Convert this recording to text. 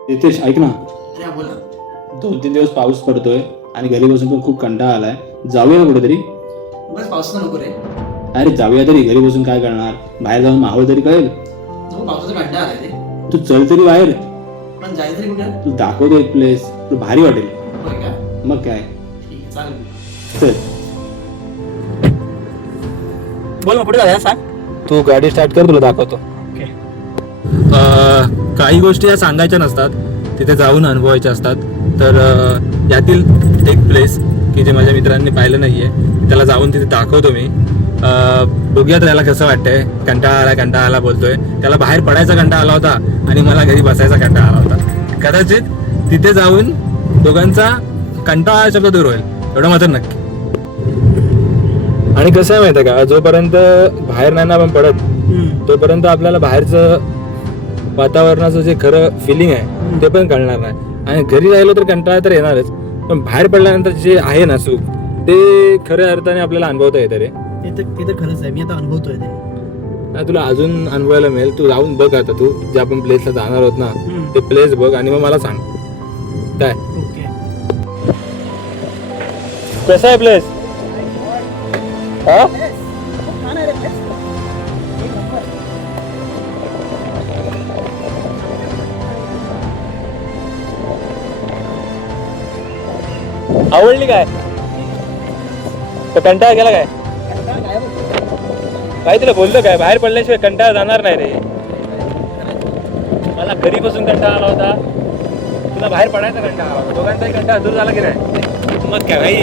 नितेश ऐक ना, अरे बोला. 2-3 दिवस पाऊस पडतोय आणि घरी बसून पण खूप कंटाळा आलाय. जाऊया ना कुठेतरी. उगाच पावसाचं नको रे. अरे जाऊया तरी, घरी बसून काय करणार, बाहेर जाऊन माहोल तरी कळेल. नको, पावसाचा कंटाळा आलाय रे. तू चल तरी बाहेर, पण जायचं तरी कुठे? तू दाखवतो एक प्लेस, तू भारी वाटेल. होय का? मग काय, ठीक आहे, चालेल. चल. बोल मग, कुठे जाऊया सांग. तू गाडी स्टार्ट कर, तुला दाखवतो. काही गोष्टी या सांगायच्या नसतात, तिथे जाऊन अनुभवायच्या असतात. तर यातील एक प्लेस की जे माझ्या मित्रांनी पाहिलं नाहीये, त्याला जाऊन तिथे दाखवतो मी. बघूया त्याला कसं वाटतंय. कंटाळा आला बोलतोय. त्याला बाहेर पडायचा कंटाळा आला होता आणि मला घरी बसायचा कंटाळा आला होता. कदाचित तिथे जाऊन दोघांचा कंटाळा शब्द दूर होईल, एवढं मात्र नक्की. आणि कसं आहे माहिती आहे का, जोपर्यंत बाहेर नाही ना आपण पडत, तोपर्यंत आपल्याला बाहेरचं वातावरणाचं जे खरं फिलिंग आहे ते पण कळणार नाही. आणि घरी राहिलो तर कंटाळा तर येणारच, पण बाहेर पडल्यानंतर जे आहे ना सुख, ते खऱ्या अर्थाने आपल्याला अनुभवता येतं रे. ते तर खरंच आहे, मी आता अनुभवतोय ते. नाही, तुला अजून अनुभवायला मिळेल. तू जाऊन बघ, आता तू ज्या आपण प्लेसला जाणार आहोत ना, ते प्लेस बघ आणि मग मला सांग काय. ओके. कसा आहे प्लेस? आवडली काय? कंटाळा गेला काय? काय तुला बोललो काय, बाहेर पडल्याशिवाय कंटाळा जाणार नाही रे. मला घरी बसून कंटाळा आला होता, तुला बाहेर पडायचा कंटाळा आला होता. दोघांचाही कंटाळा दूर झाला की नाही? मग काय भाई,